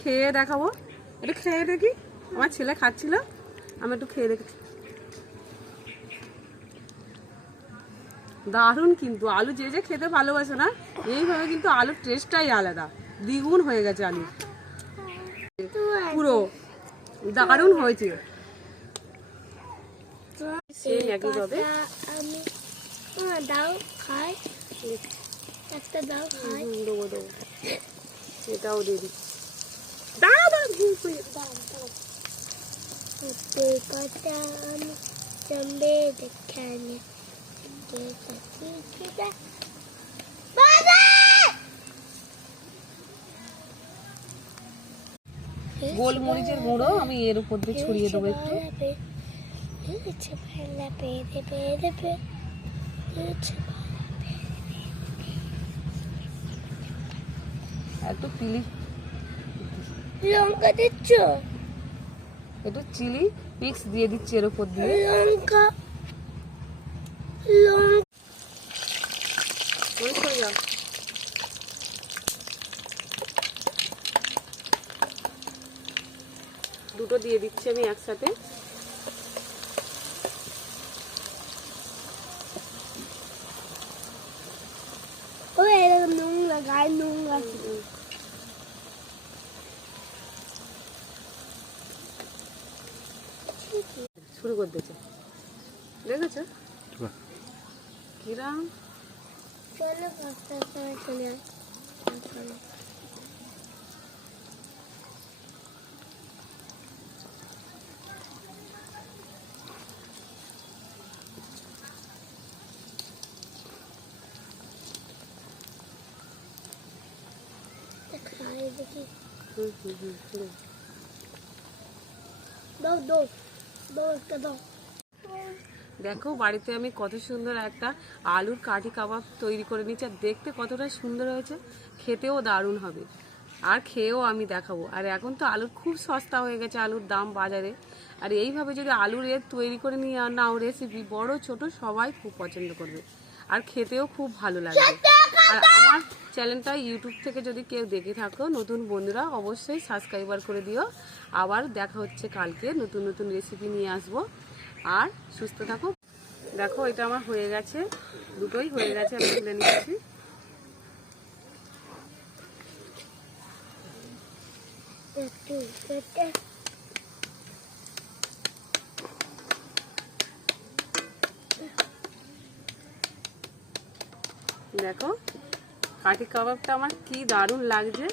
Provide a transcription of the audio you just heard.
খেয়ে দেখাবো, একটু খেয়ে দেখি। আমার ছেলে খাচ্ছিল, আমি একটু খেয়ে দেখেছি। দারুণ কিন্তু, আলু যে যে খেতে ভালোবাসে না, এইভাবে কিন্তু আলুর টেস্টটাই আলাদা, দ্বিগুণ হয়ে গেছে আলু, পুরো দারুণ হয়েছে। সেই একইভাবে দাও খাই, একটা দাও খাই। দেবো দেবো, এটাও দিয়ে দিচ্ছি। দাঁড়া দাঁড়া, কথা আমি জম্বে দেখানে গোলমরিচের গুঁড়ো আমি এর উপর দিয়ে ছড়িয়ে দেবো একটু। একটু চিলি, লঙ্কা দিচ্ছ, একটু চিলি মিক্স দিয়ে দিচ্ছি এর উপর দিয়ে। লঙ্কা দুটো দিয়ে দিচ্ছি আমি একসাথে। নুন লাগাই, নুন লাগাই। শুরু করে দিয়েছে, দেখেছো কিরাম? চলো চলে আয়। দেখি দাও দাও দাও, একটা দাও। দেখো বাড়িতে আমি কত সুন্দর একটা আলুর কাঠি কাবাব তৈরি করে নিচ্ছি, আর দেখতে কতটা সুন্দর হয়েছে, খেতেও দারুণ হবে, আর খেয়েও আমি দেখাবো। আর এখন তো আলুর খুব সস্তা হয়ে গেছে আলুর দাম বাজারে, আর এইভাবে যদি আলুর তৈরি করে নিয়ে নাও রেসিপি, বড় ছোট সবাই খুব পছন্দ করবে, আর খেতেও খুব ভালো লাগবে। আর আমার চ্যানেলটা ইউটিউব থেকে যদি কেউ দেখে থাকো, নতুন বন্ধুরা অবশ্যই সাবস্ক্রাইবার করে দিও। আবার দেখা হচ্ছে কালকে, নতুন নতুন রেসিপি নিয়ে আসবো, আর সুস্থ থাকো। দেখো এটা আমার হয়ে গেছে, দুটোই হয়ে গেছে, আমি তুলে নিচ্ছি। দেখো কাঠি কাবাবটা আমার কি দারুণ লাগছে।